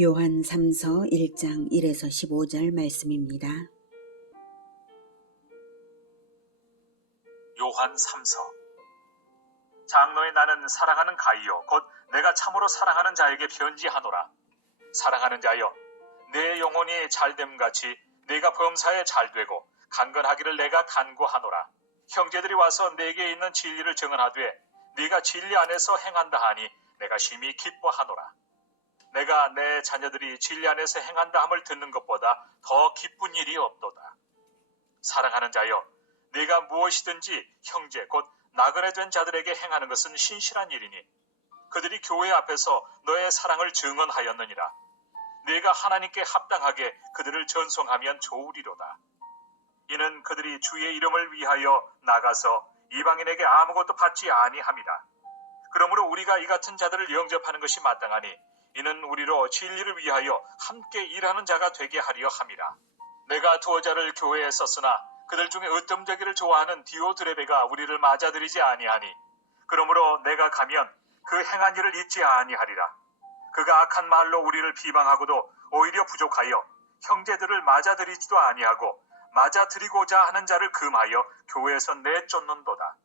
요한 3서 1장 1에서 15절 말씀입니다. 요한 3서. 장로의 나는 사랑하는 가이요 곧 내가 참으로 사랑하는 자에게 편지하노라. 사랑하는 자여, 내 영혼이 잘됨같이 내가 범사에 잘되고 강건하기를 내가 간구하노라. 형제들이 와서 내게 있는 진리를 증언하되 네가 진리 안에서 행한다 하니 내가 심히 기뻐하노라. 내가 내 자녀들이 진리 안에서 행한다 함을 듣는 것보다 더 기쁜 일이 없도다. 사랑하는 자여, 네가 무엇이든지 형제 곧 나그네 된 자들에게 행하는 것은 신실한 일이니 그들이 교회 앞에서 너의 사랑을 증언하였느니라. 네가 하나님께 합당하게 그들을 전송하면 좋으리로다. 이는 그들이 주의 이름을 위하여 나가서 이방인에게 아무것도 받지 아니함이라. 그러므로 우리가 이 같은 자들을 영접하는 것이 마땅하니 이는 우리로 진리를 위하여 함께 일하는 자가 되게 하려 함이라. 내가 두어 자를 교회에 썼으나 그들 중에 으뜸되기를 좋아하는 디오드레베가 우리를 맞아들이지 아니하니 그러므로 내가 가면 그 행한 일을 잊지 아니하리라. 그가 악한 말로 우리를 비방하고도 오히려 부족하여 형제들을 맞아들이지도 아니하고 맞아들이고자 하는 자를 금하여 교회에서 내쫓는도다.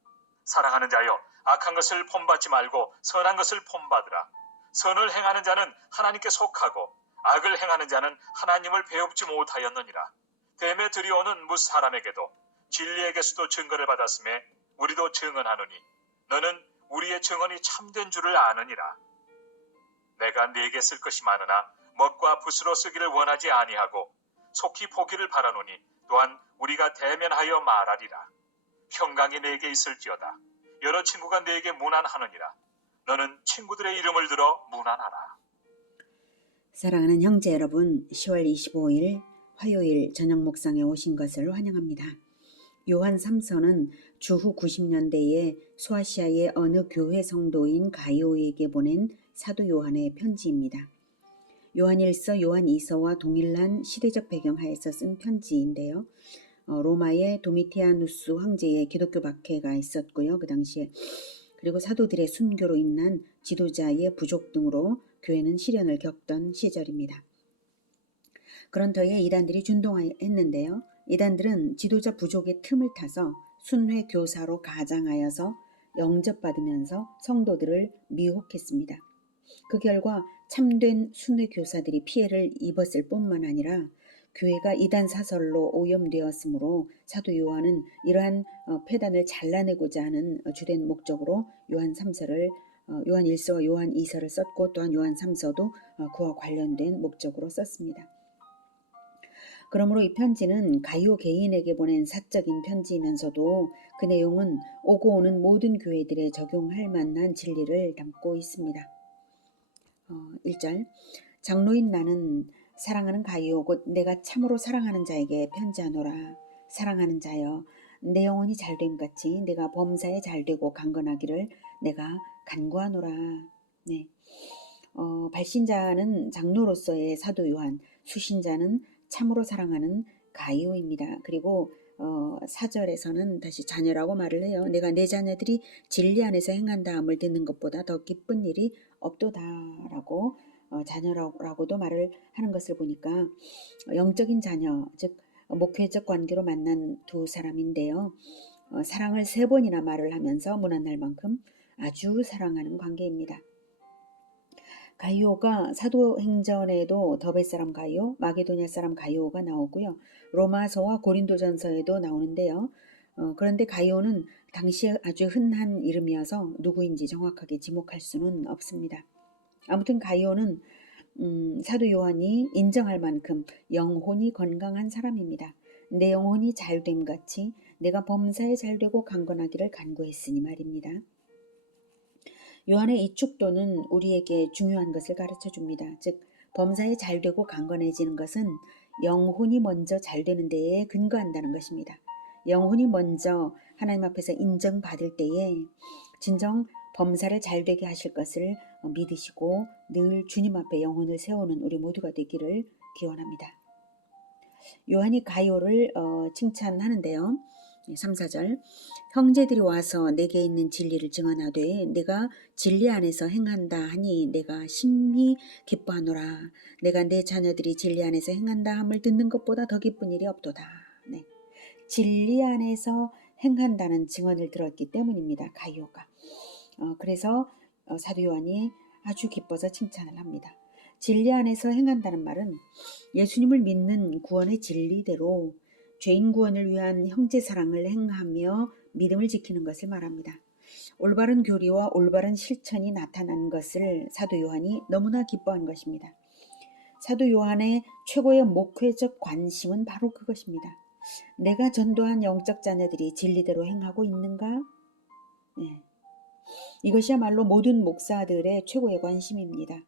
사랑하는 자여, 악한 것을 본받지 말고 선한 것을 본받으라. 선을 행하는 자는 하나님께 속하고 악을 행하는 자는 하나님을 배웁지 못하였느니라. 데메드리오는 뭇 사람에게도 진리에게서도 증거를 받았음에 우리도 증언하노니 너는 우리의 증언이 참된 줄을 아느니라. 내가 네게 쓸 것이 많으나 멋과 붓으로 쓰기를 원하지 아니하고 속히 보기를 바라노니 또한 우리가 대면하여 말하리라. 평강이 네게 있을지어다. 여러 친구가 네게 문안하느니라. 너는 친구들의 이름을 들어 문안하라. 사랑하는 형제 여러분, 10월 25일 화요일 저녁 묵상에 오신 것을 환영합니다. 요한 3서는 주후 90년대에 소아시아의 어느 교회 성도인 가이오에게 보낸 사도 요한의 편지입니다. 요한 1서, 요한 2서와 동일한 시대적 배경하에서 쓴 편지인데요. 로마의 도미티아누스 황제의 기독교 박해가 있었고요. 그 당시에 그리고 사도들의 순교로 인한 지도자의 부족 등으로 교회는 시련을 겪던 시절입니다. 그런 터에 이단들이 준동했는데요. 이단들은 지도자 부족의 틈을 타서 순회 교사로 가장하여서 영접받으면서 성도들을 미혹했습니다. 그 결과 참된 순회 교사들이 피해를 입었을 뿐만 아니라 교회가 이단 사설로 오염되었으므로 사도 요한은 이러한 폐단을 잘라내고자 하는 주된 목적으로 요한 3서를 요한 1서와 요한 2서를 썼고 또한 요한 3서도 그와 관련된 목적으로 썼습니다. 그러므로 이 편지는 가이오 개인에게 보낸 사적인 편지이면서도 그 내용은 오고 오는 모든 교회들에 적용할 만한 진리를 담고 있습니다. 1절 장로인 나는 사랑하는 가이오 곧 내가 참으로 사랑하는 자에게 편지하노라. 사랑하는 자여, 내 영혼이 잘됨같이 내가 범사에 잘되고 강건하기를 내가 간구하노라. 네. 발신자는 장로로서의 사도 요한, 수신자는 참으로 사랑하는 가이오입니다. 그리고 4절에서는 다시 자녀라고 말을 해요. 내가 내 자녀들이 진리 안에서 행한다함을 듣는 것보다 더 기쁜 일이 없도다라고 자녀라고도 말을 하는 것을 보니까 영적인 자녀, 즉 목회적 관계로 만난 두 사람인데요. 사랑을 3번이나 말을 하면서 문안할 만큼 아주 사랑하는 관계입니다. 가이오가 사도행전에도 더베 사람 가이오, 마게도냐 사람 가이오가 나오고요. 로마서와 고린도전서에도 나오는데요. 그런데 가이오는 당시에 아주 흔한 이름이어서 누구인지 정확하게 지목할 수는 없습니다. 아무튼 가이오는 사도 요한이 인정할 만큼 영혼이 건강한 사람입니다. 내 영혼이 잘됨같이 내가 범사에 잘되고 강건하기를 간구했으니 말입니다. 요한의 이 축도는 우리에게 중요한 것을 가르쳐 줍니다. 즉 범사에 잘되고 강건해지는 것은 영혼이 먼저 잘되는 데에 근거한다는 것입니다. 영혼이 먼저 하나님 앞에서 인정받을 때에 진정 범사를 잘되게 하실 것을 믿으시고 늘 주님 앞에 영혼을 세우는 우리 모두가 되기를 기원합니다. 요한이 가이오를 칭찬하는데요. 3, 4절 형제들이 와서 내게 있는 진리를 증언하되 내가 진리 안에서 행한다 하니 내가 심히 기뻐하노라. 내가 내 자녀들이 진리 안에서 행한다 함을 듣는 것보다 더 기쁜 일이 없도다. 네. 진리 안에서 행한다는 증언을 들었기 때문입니다. 가이오가. 그래서 사도 요한이 아주 기뻐서 칭찬을 합니다. 진리 안에서 행한다는 말은 예수님을 믿는 구원의 진리대로 죄인 구원을 위한 형제 사랑을 행하며 믿음을 지키는 것을 말합니다. 올바른 교리와 올바른 실천이 나타난 것을 사도 요한이 너무나 기뻐한 것입니다. 사도 요한의 최고의 목회적 관심은 바로 그것입니다. 내가 전도한 영적 자녀들이 진리대로 행하고 있는가? 네. 이것이야말로 모든 목사들의 최고의 관심입니다.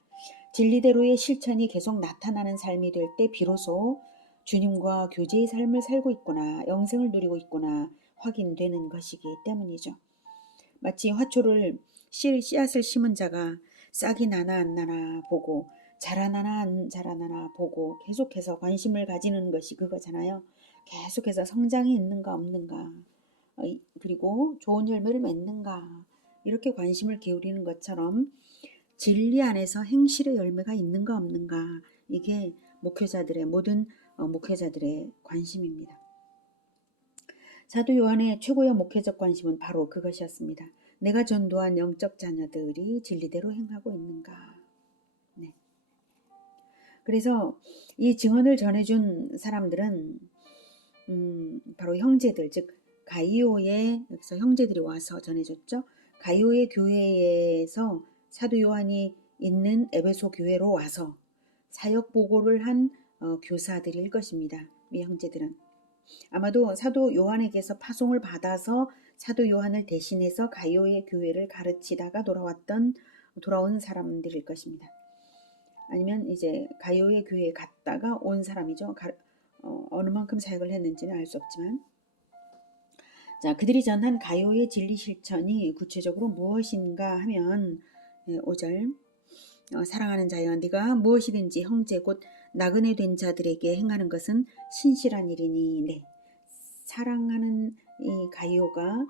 진리대로의 실천이 계속 나타나는 삶이 될 때 비로소 주님과 교제의 삶을 살고 있구나, 영생을 누리고 있구나 확인되는 것이기 때문이죠. 마치 화초를 씨앗을 심은 자가 싹이 나나 안 나나 보고 자라나나 안 자라나나 보고 계속해서 관심을 가지는 것이 그거잖아요. 계속해서 성장이 있는가 없는가, 그리고 좋은 열매를 맺는가, 이렇게 관심을 기울이는 것처럼 진리 안에서 행실의 열매가 있는가 없는가, 이게 목회자들의 모든 목회자들의 관심입니다. 사도 요한의 최고의 목회적 관심은 바로 그것이었습니다. 내가 전도한 영적 자녀들이 진리대로 행하고 있는가. 네. 그래서 이 증언을 전해준 사람들은 바로 형제들, 즉 가이오의, 여기서 형제들이 와서 전해줬죠. 가이오의 교회에서 사도 요한이 있는 에베소 교회로 와서 사역 보고를 한 교사들일 것입니다. 이 형제들은 아마도 사도 요한에게서 파송을 받아서 사도 요한을 대신해서 가이오의 교회를 가르치다가 돌아온 사람들일 것입니다. 아니면 이제 가이오의 교회에 갔다가 온 사람이죠. 어느 만큼 사역을 했는지는 알 수 없지만, 자, 그들이 전한 가이오의 진리 실천이 구체적으로 무엇인가 하면 5절 사랑하는 자여 네가 무엇이든지 형제 곧 나그네 된 자들에게 행하는 것은 신실한 일이니. 네. 사랑하는 이 가이오가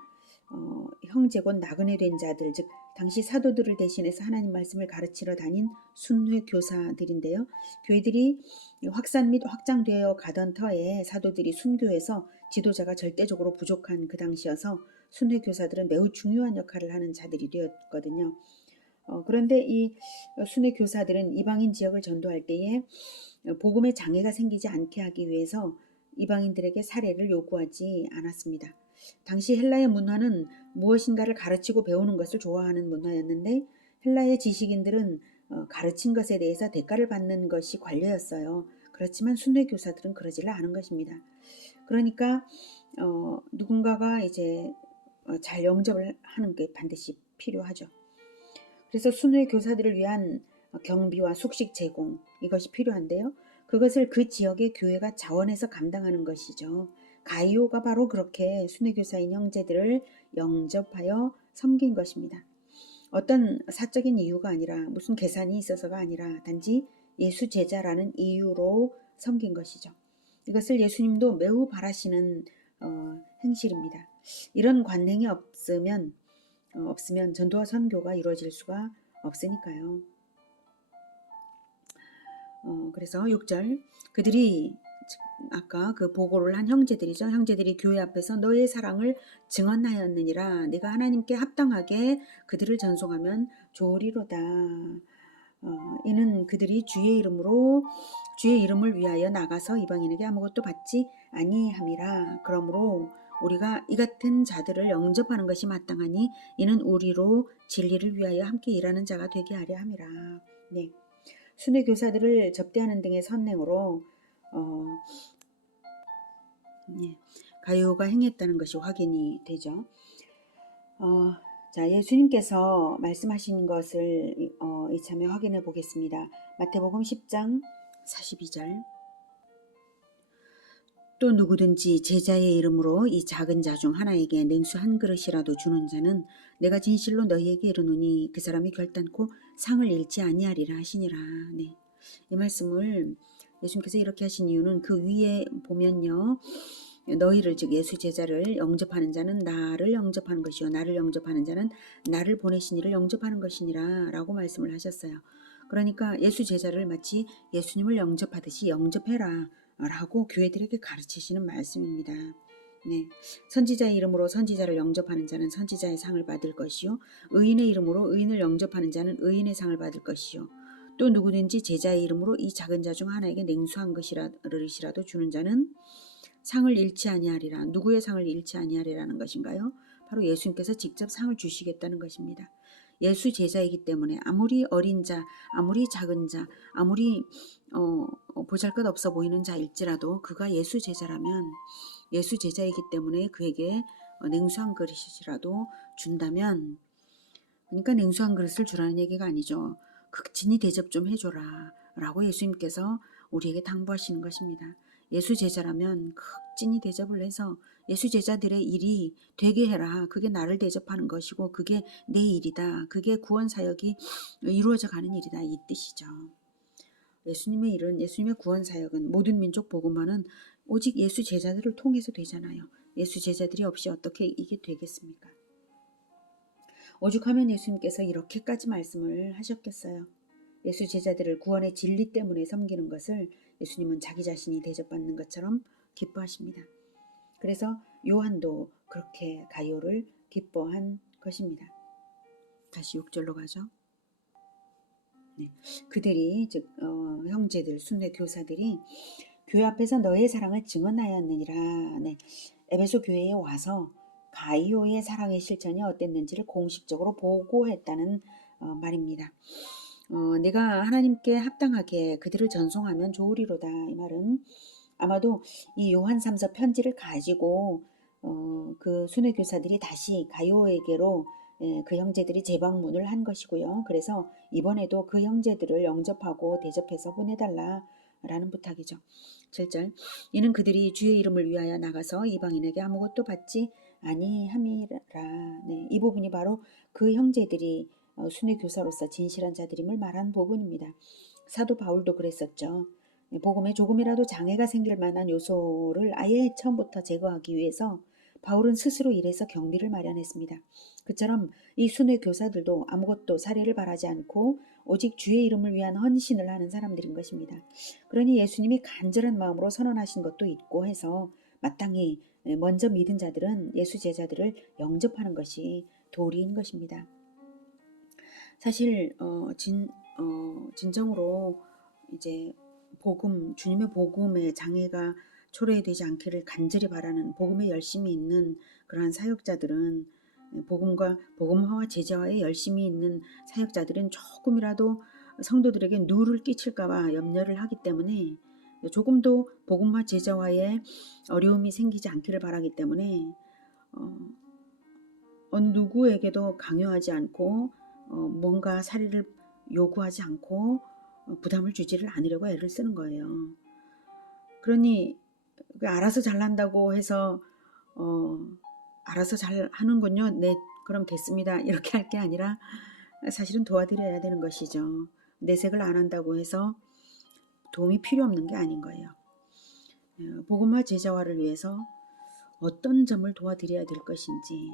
형제 곧 나그네 된 자들, 즉 당시 사도들을 대신해서 하나님 말씀을 가르치러 다닌 순회 교사들인데요. 교회들이 확산 및 확장되어 가던 터에 사도들이 순교해서 지도자가 절대적으로 부족한 그 당시여서 순회 교사들은 매우 중요한 역할을 하는 자들이 되었거든요. 그런데 이 순회 교사들은 이방인 지역을 전도할 때에 복음에 장애가 생기지 않게 하기 위해서 이방인들에게 사례를 요구하지 않았습니다. 당시 헬라의 문화는 무엇인가를 가르치고 배우는 것을 좋아하는 문화였는데 헬라의 지식인들은 가르친 것에 대해서 대가를 받는 것이 관례였어요. 그렇지만 순회 교사들은 그러지를 않은 것입니다. 그러니까 누군가가 이제 잘 영접을 하는 게 반드시 필요하죠. 그래서 순회 교사들을 위한 경비와 숙식 제공, 이것이 필요한데요. 그것을 그 지역의 교회가 자원해서 감당하는 것이죠. 가이오가 바로 그렇게 순회 교사인 형제들을 영접하여 섬긴 것입니다. 어떤 사적인 이유가 아니라, 무슨 계산이 있어서가 아니라 단지 예수 제자라는 이유로 섬긴 것이죠. 이것을 예수님도 매우 바라시는 행실입니다. 이런 관행이 없으면 전도와 선교가 이루어질 수가 없으니까요. 그래서 6절 그들이 아까 그 보고를 한 형제들이죠. 형제들이 교회 앞에서 너의 사랑을 증언하였느니라. 네가 하나님께 합당하게 그들을 전송하면 좋으리로다. 이는 그들이 주의 이름을 위하여 나가서 이방인에게 아무것도 받지 아니함이라. 그러므로 우리가 이 같은 자들을 영접하는 것이 마땅하니 이는 우리로 진리를 위하여 함께 일하는 자가 되게 하려 함이라. 네. 순회 교사들을 접대하는 등의 선행으로 가이오가 행했다는 것이 확인이 되죠. 자, 예수님께서 말씀하신 것을 이참에 확인해 보겠습니다. 마태복음 10장 42절 또 누구든지 제자의 이름으로 이 작은 자 중 하나에게 냉수 한 그릇이라도 주는 자는 내가 진실로 너희에게 이르노니 그 사람이 결단코 상을 잃지 아니하리라 하시니라. 네. 이 말씀을 예수님께서 이렇게 하신 이유는 그 위에 보면요. 너희를 즉 예수 제자를 영접하는 자는 나를 영접하는 것이요 나를 영접하는 자는 나를 보내신 이를 영접하는 것이니라 라고 말씀을 하셨어요. 그러니까 예수 제자를 마치 예수님을 영접하듯이 영접해라 라고 교회들에게 가르치시는 말씀입니다. 네, 선지자의 이름으로 선지자를 영접하는 자는 선지자의 상을 받을 것이요 의인의 이름으로 의인을 영접하는 자는 의인의 상을 받을 것이요 또 누구든지 제자의 이름으로 이 작은 자 중 하나에게 냉수한 것이라도 주는 자는 상을 잃지 아니하리라. 누구의 상을 잃지 아니하리라는 것인가요? 바로 예수님께서 직접 상을 주시겠다는 것입니다. 예수 제자이기 때문에 아무리 어린 자, 아무리 작은 자, 아무리 보잘것없어 보이는 자일지라도 그가 예수 제자라면 예수 제자이기 때문에 그에게 냉수한 그릇이라도 준다면, 그러니까 냉수한 그릇을 주라는 얘기가 아니죠. 극진히 대접 좀 해줘라 라고 예수님께서 우리에게 당부하시는 것입니다. 예수 제자라면 극진히 대접을 해서 예수 제자들의 일이 되게 해라. 그게 나를 대접하는 것이고 그게 내 일이다. 그게 구원 사역이 이루어져 가는 일이다. 이 뜻이죠. 예수님의 일은, 예수님의 구원 사역은, 모든 민족 복음화는 오직 예수 제자들을 통해서 되잖아요. 예수 제자들이 없이 어떻게 이게 되겠습니까? 오죽하면 예수님께서 이렇게까지 말씀을 하셨겠어요. 예수 제자들을 구원의 진리 때문에 섬기는 것을 예수님은 자기 자신이 대접받는 것처럼 기뻐하십니다. 그래서 요한도 그렇게 가룟을 기뻐한 것입니다. 다시 6절로 가죠. 네. 그들이 즉 형제들 순회 교사들이 교회 앞에서 너의 사랑을 증언하였느니라. 네. 에베소 교회에 와서 가이오의 사랑의 실천이 어땠는지를 공식적으로 보고했다는 말입니다. 내가 하나님께 합당하게 그들을 전송하면 좋으리로다. 이 말은 아마도 이 요한 3서 편지를 가지고 그 순회 교사들이 다시 가이오에게로 그 형제들이 재방문을 한 것이고요. 그래서 이번에도 그 형제들을 영접하고 대접해서 보내달라라는 부탁이죠. 7절 이는 그들이 주의 이름을 위하여 나가서 이방인에게 아무것도 받지 아니함이라. 네, 이 부분이 바로 그 형제들이 순회 교사로서 진실한 자들임을 말한 부분입니다. 사도 바울도 그랬었죠. 복음에 조금이라도 장애가 생길 만한 요소를 아예 처음부터 제거하기 위해서 바울은 스스로 일해서 경비를 마련했습니다. 그처럼 이 순회 교사들도 아무것도 사례를 바라지 않고 오직 주의 이름을 위한 헌신을 하는 사람들인 것입니다. 그러니 예수님이 간절한 마음으로 선언하신 것도 있고 해서 마땅히 먼저 믿은 자들은 예수 제자들을 영접하는 것이 도리인 것입니다. 사실 진정으로 이제 복음, 주님의 복음의 장애가 초래되지 않기를 간절히 바라는 복음에 열심히 있는 그러한 사역자들은, 복음화와 제자화에 열심히 있는 사역자들은 조금이라도 성도들에게 누를 끼칠까봐 염려를 하기 때문에 조금도 복음화 제자화에 어려움이 생기지 않기를 바라기 때문에 어느 누구에게도 강요하지 않고 뭔가 사례를 요구하지 않고 부담을 주지를 않으려고 애를 쓰는 거예요. 그러니 알아서 잘난다고 해서 알아서 잘 하는군요. 네, 그럼 됐습니다. 이렇게 할 게 아니라 사실은 도와드려야 되는 것이죠. 내색을 안 한다고 해서 도움이 필요 없는 게 아닌 거예요. 복음화 제자화를 위해서 어떤 점을 도와드려야 될 것인지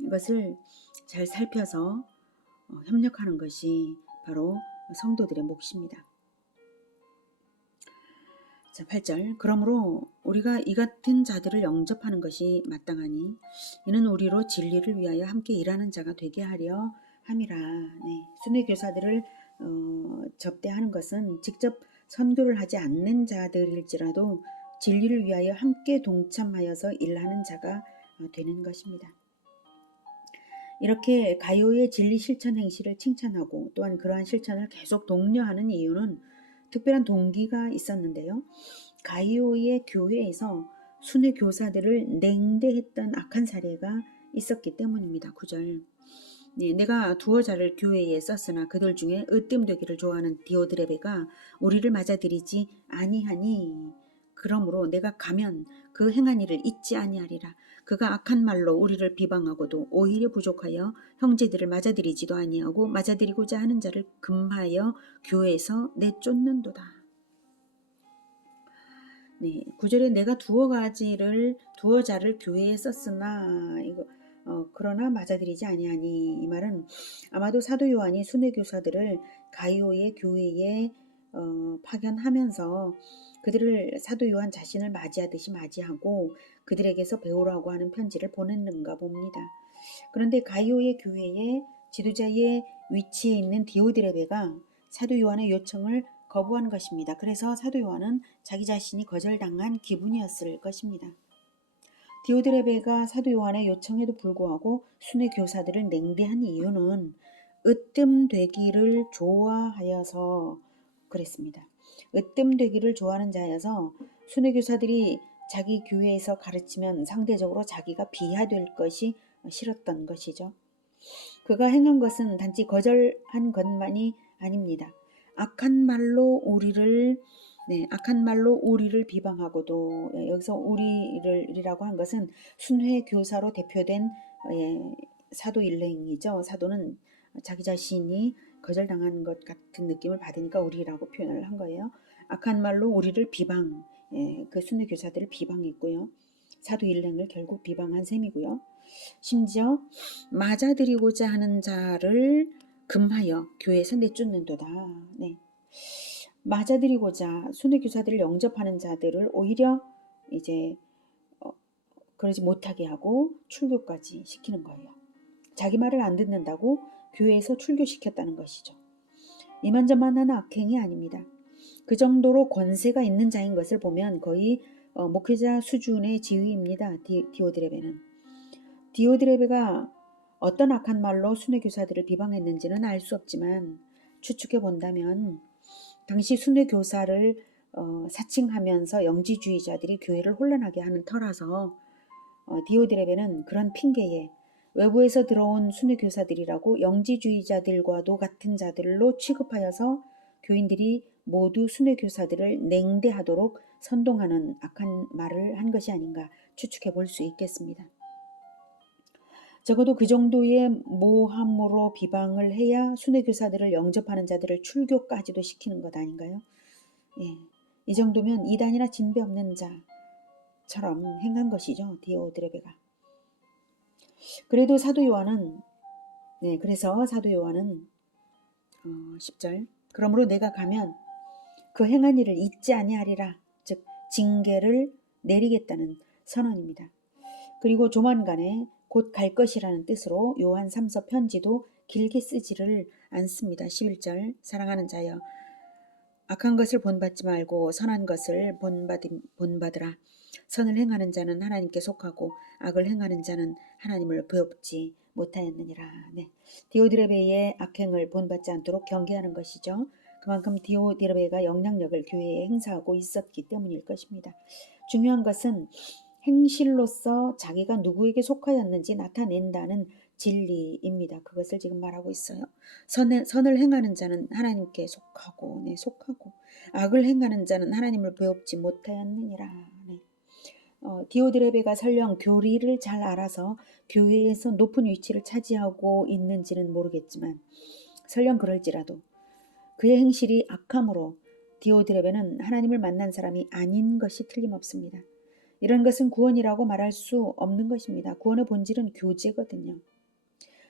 이것을 잘 살펴서 협력하는 것이 바로 성도들의 몫입니다. 자, 8절 그러므로 우리가 이 같은 자들을 영접하는 것이 마땅하니 이는 우리로 진리를 위하여 함께 일하는 자가 되게 하려 함이라. 네, 순회 교사들을 접대하는 것은 직접 선교를 하지 않는 자들일지라도 진리를 위하여 함께 동참하여서 일하는 자가 되는 것입니다. 이렇게 가이오의 진리 실천 행실을 칭찬하고 또한 그러한 실천을 계속 독려하는 이유는 특별한 동기가 있었는데요. 가이오의 교회에서 순회 교사들을 냉대했던 악한 사례가 있었기 때문입니다. 9절 네, 내가 두어 자를 교회에 썼으나 그들 중에 으뜸되기를 좋아하는 디오드레베가 우리를 맞아들이지 아니하니 그러므로 내가 가면 그 행한 일을 잊지 아니하리라. 그가 악한 말로 우리를 비방하고도 오히려 부족하여 형제들을 맞아들이지도 아니하고 맞아들이고자 하는 자를 금하여 교회에서 내쫓는도다. 네, 9절에 내가 두어 자를 교회에 썼으나 이거 그러나 맞아들이지 아니하니, 이 말은 아마도 사도 요한이 순회 교사들을 가이오의 교회에 파견하면서 그들을 사도 요한 자신을 맞이하듯이 맞이하고 그들에게서 배우라고 하는 편지를 보냈는가 봅니다. 그런데 가이오의 교회의 지도자의 위치에 있는 디오드레베가 사도 요한의 요청을 거부한 것입니다. 그래서 사도 요한은 자기 자신이 거절당한 기분이었을 것입니다. 디오드레베가 사도 요한의 요청에도 불구하고 순회 교사들을 냉대한 이유는 으뜸되기를 좋아하여서 그랬습니다. 으뜸되기를 좋아하는 자여서 순회 교사들이 자기 교회에서 가르치면 상대적으로 자기가 비하될 것이 싫었던 것이죠. 그가 행한 것은 단지 거절한 것만이 아닙니다. 악한 말로 우리를 비방하고도, 여기서 우리를이라고 한 것은 순회 교사로 대표된 사도 일행이죠. 사도는 자기 자신이 거절당한 것 같은 느낌을 받으니까 우리라고 표현을 한 거예요. 악한 말로 우리를 그 순회 교사들을 비방했고요. 사도 일행을 결국 비방한 셈이고요. 심지어 맞아들이고자 하는 자를 금하여 교회에서 내쫓는도다. 네. 맞아들이고자 순회 교사들을 영접하는 자들을 오히려 이제 그러지 못하게 하고 출교까지 시키는 거예요. 자기 말을 안 듣는다고 교회에서 출교시켰다는 것이죠. 이만저만한 악행이 아닙니다. 그 정도로 권세가 있는 자인 것을 보면 거의 목회자 수준의 지위입니다. 디오드레베는. 디오드레베가 어떤 악한 말로 순회 교사들을 비방했는지는 알 수 없지만 추측해 본다면 당시 순회 교사를 사칭하면서 영지주의자들이 교회를 혼란하게 하는 터라서 디오드레베는 그런 핑계에 외부에서 들어온 순회 교사들이라고 영지주의자들과도 같은 자들로 취급하여서 교인들이 모두 순회 교사들을 냉대하도록 선동하는 악한 말을 한 것이 아닌가 추측해 볼 수 있겠습니다. 적어도 그 정도의 모함으로 비방을 해야 순회 교사들을 영접하는 자들을 출교까지도 시키는 것 아닌가요? 예, 이 정도면 이단이나 진배 없는 자처럼 행한 것이죠. 디오드레베가. 그래서 사도 요한은 10절 그러므로 내가 가면 그 행한 일을 잊지 아니하리라, 즉 징계를 내리겠다는 선언입니다. 그리고 조만간에 곧 갈 것이라는 뜻으로 요한 3서 편지도 길게 쓰지를 않습니다. 11절 사랑하는 자여 악한 것을 본받지 말고 선한 것을 본받으라. 선을 행하는 자는 하나님께 속하고 악을 행하는 자는 하나님을 배웁지 못하였느니라. 네. 디오드레베의 악행을 본받지 않도록 경계하는 것이죠. 그만큼 디오드레베가 영향력을 교회에 행사하고 있었기 때문일 것입니다. 중요한 것은 행실로서 자기가 누구에게 속하였는지 나타낸다는 진리입니다. 그것을 지금 말하고 있어요. 선을 행하는 자는 하나님께 속하고 악을 행하는 자는 하나님을 배웁지 못하였느니라. 네. 디오드레베가 설령 교리를 잘 알아서 교회에서 높은 위치를 차지하고 있는지는 모르겠지만 설령 그럴지라도 그의 행실이 악함으로 디오드레베는 하나님을 만난 사람이 아닌 것이 틀림없습니다. 이런 것은 구원이라고 말할 수 없는 것입니다. 구원의 본질은 교제거든요.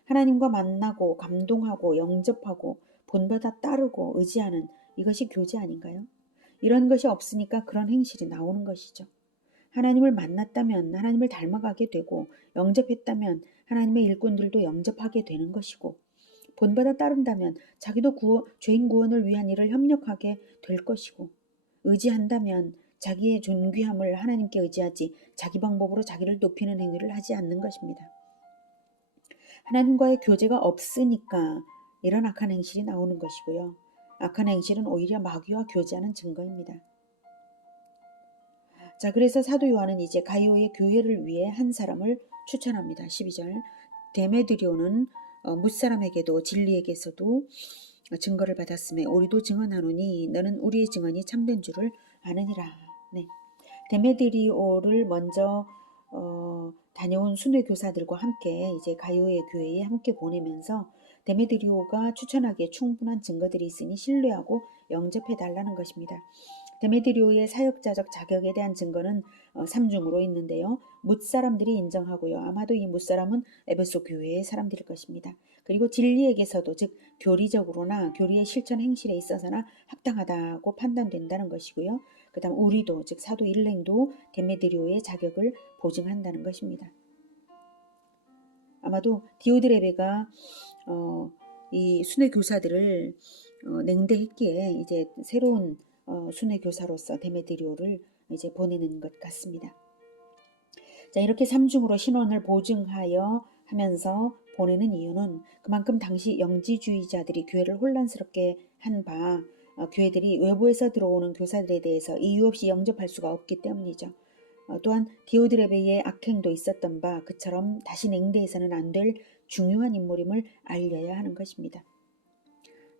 하나님과 만나고 감동하고 영접하고 본받아 따르고 의지하는 이것이 교제 아닌가요? 이런 것이 없으니까 그런 행실이 나오는 것이죠. 하나님을 만났다면 하나님을 닮아가게 되고 영접했다면 하나님의 일꾼들도 영접하게 되는 것이고 본받아 따른다면 자기도 죄인 구원을 위한 일을 협력하게 될 것이고 의지한다면 자기의 존귀함을 하나님께 의지하지 자기 방법으로 자기를 높이는 행위를 하지 않는 것입니다. 하나님과의 교제가 없으니까 이런 악한 행실이 나오는 것이고요. 악한 행실은 오히려 마귀와 교제하는 증거입니다. 자, 그래서 사도 요한은 이제 가이오의 교회를 위해 한 사람을 추천합니다. 12절 데메드리오는 뭇사람에게도 진리에게서도 증거를 받았음에 우리도 증언하노니 너는 우리의 증언이 참된 줄을 아느니라. 네. 데메드리오를 먼저 다녀온 순회 교사들과 함께 이제 가이오의 교회에 함께 보내면서 데메드리오가 추천하기에 충분한 증거들이 있으니 신뢰하고 영접해 달라는 것입니다. 데메드리오의 사역자적 자격에 대한 증거는 삼중으로 있는데요. 뭇사람들이 인정하고요. 아마도 이 뭇사람은 에베소 교회의 사람들일 것입니다. 그리고 진리에게서도 즉 교리적으로나 교리의 실천 행실에 있어서나 합당하다고 판단된다는 것이고요. 그 다음 우리도 즉 사도 일행도 데메드리오의 자격을 보증한다는 것입니다. 아마도 디오드레베가 이 순회 교사들을 냉대했기에 이제 새로운 순회 교사로서 데메드리오를 이제 보내는 것 같습니다. 자, 이렇게 삼중으로 신원을 보증하여 하면서 보내는 이유는 그만큼 당시 영지주의자들이 교회를 혼란스럽게 한 바 교회들이 외부에서 들어오는 교사들에 대해서 이유 없이 영접할 수가 없기 때문이죠. 또한 디오드레베의 악행도 있었던 바 그처럼 다시 냉대해서는 안 될 중요한 인물임을 알려야 하는 것입니다.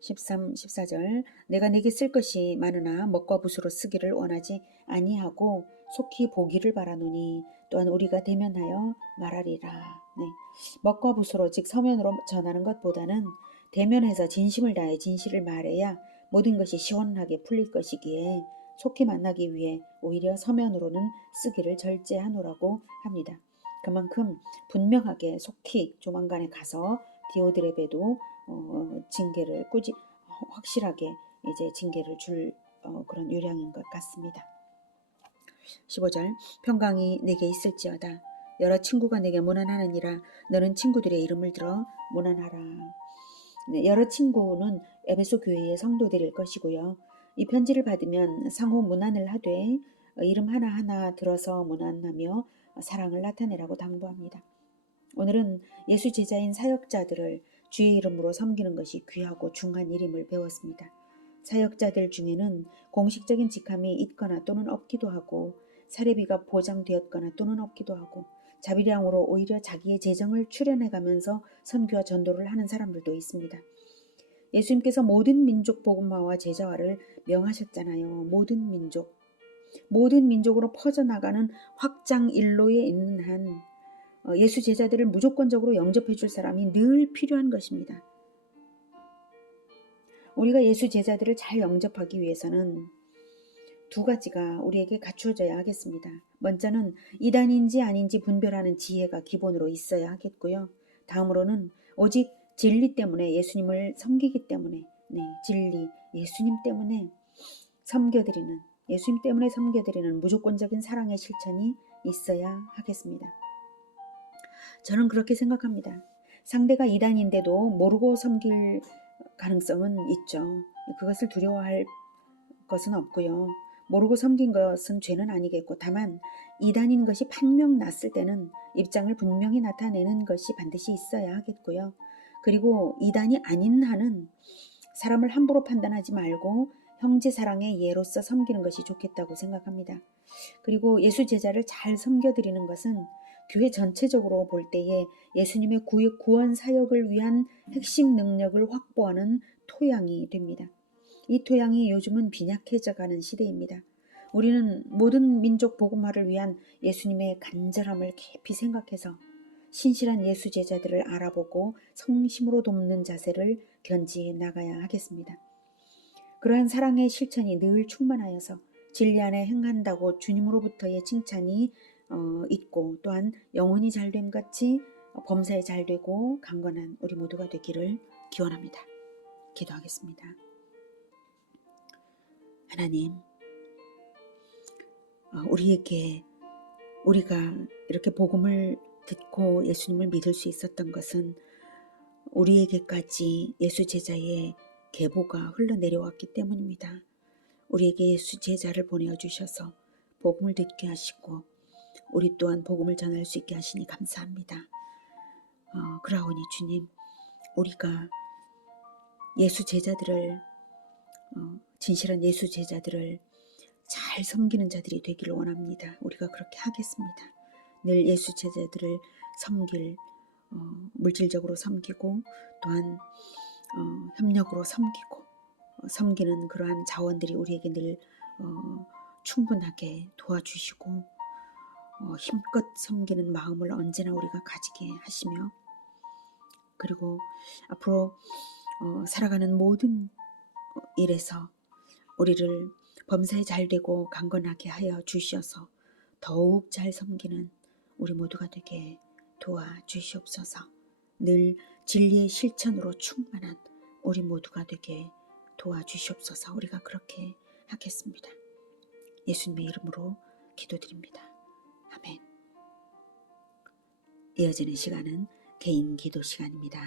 13, 14절 내가 내게 쓸 것이 많으나 먹과 붓으로 쓰기를 원하지 아니하고 속히 보기를 바라노니 또한 우리가 대면하여 말하리라. 네. 먹과 붓으로 즉 서면으로 전하는 것보다는 대면해서 진심을 다해 진실을 말해야 모든 것이 시원하게 풀릴 것이기에 속히 만나기 위해 오히려 서면으로는 쓰기를 절제하노라고 합니다. 그만큼 분명하게 속히 조만간에 가서 디오드레베도 징계를 확실하게 이제 징계를 줄 그런 요량인 것 같습니다. 15절 평강이 내게 있을지어다. 여러 친구가 내게 문안하느니라. 너는 친구들의 이름을 들어 문안하라. 네, 여러 친구는 에베소 교회의 성도들일 것이고요. 이 편지를 받으면 상호 문안을 하되 이름 하나하나 들어서 문안하며 사랑을 나타내라고 당부합니다. 오늘은 예수 제자인 사역자들을 주의 이름으로 섬기는 것이 귀하고 중한 일임을 배웠습니다. 사역자들 중에는 공식적인 직함이 있거나 또는 없기도 하고 사례비가 보장되었거나 또는 없기도 하고 자비량으로 오히려 자기의 재정을 출연해가면서 선교와 전도를 하는 사람들도 있습니다. 예수님께서 모든 민족 복음화와 제자화를 명하셨잖아요. 모든 민족으로 퍼져나가는 확장 일로에 있는 한 예수 제자들을 무조건적으로 영접해 줄 사람이 늘 필요한 것입니다. 우리가 예수 제자들을 잘 영접하기 위해서는 두 가지가 우리에게 갖추어져야 하겠습니다. 먼저는 이단인지 아닌지 분별하는 지혜가 기본으로 있어야 하겠고요. 다음으로는 오직 진리 때문에 예수님을 섬기기 때문에 진리, 예수님 때문에 섬겨드리는 무조건적인 사랑의 실천이 있어야 하겠습니다. 저는 그렇게 생각합니다. 상대가 이단인데도 모르고 섬길 가능성은 있죠. 그것을 두려워할 것은 없고요. 모르고 섬긴 것은 죄는 아니겠고 다만 이단인 것이 판명 났을 때는 입장을 분명히 나타내는 것이 반드시 있어야 하겠고요. 그리고 이단이 아닌 한은 사람을 함부로 판단하지 말고 형제 사랑의 예로서 섬기는 것이 좋겠다고 생각합니다. 그리고 예수 제자를 잘 섬겨드리는 것은 교회 전체적으로 볼 때에 예수님의 구원 사역을 위한 핵심 능력을 확보하는 토양이 됩니다. 이 토양이 요즘은 빈약해져 가는 시대입니다. 우리는 모든 민족 복음화를 위한 예수님의 간절함을 깊이 생각해서 신실한 예수 제자들을 알아보고 성심으로 돕는 자세를 견지해 나가야 하겠습니다. 그러한 사랑의 실천이 늘 충만하여서 진리 안에 행한다고 주님으로부터의 칭찬이 있고 또한 영혼이 잘됨 같이 범사에 잘되고 강건한 우리 모두가 되기를 기원합니다. 기도하겠습니다. 하나님, 우리가 이렇게 복음을 듣고 예수님을 믿을 수 있었던 것은 우리에게까지 예수 제자의 계보가 흘러내려왔기 때문입니다. 우리에게 예수 제자를 보내주셔서 복음을 듣게 하시고 우리 또한 복음을 전할 수 있게 하시니 감사합니다. 그러하오니 주님, 우리가 예수 제자들을 진실한 예수 제자들을 잘 섬기는 자들이 되기를 원합니다. 우리가 그렇게 하겠습니다. 늘 예수 제자들을 물질적으로 섬기고 또한 협력으로 섬기는 그러한 자원들이 우리에게 늘 충분하게 도와주시고 힘껏 섬기는 마음을 언제나 우리가 가지게 하시며 그리고 앞으로 살아가는 모든 일에서 우리를 범사에 잘되고 강건하게 하여 주시어서 더욱 잘 섬기는 우리 모두가 되게 도와주시옵소서. 늘 진리의 실천으로 충만한 우리 모두가 되게 도와주시옵소서. 우리가 그렇게 하겠습니다. 예수님의 이름으로 기도드립니다. 아멘. 이어지는 시간은 개인 기도 시간입니다.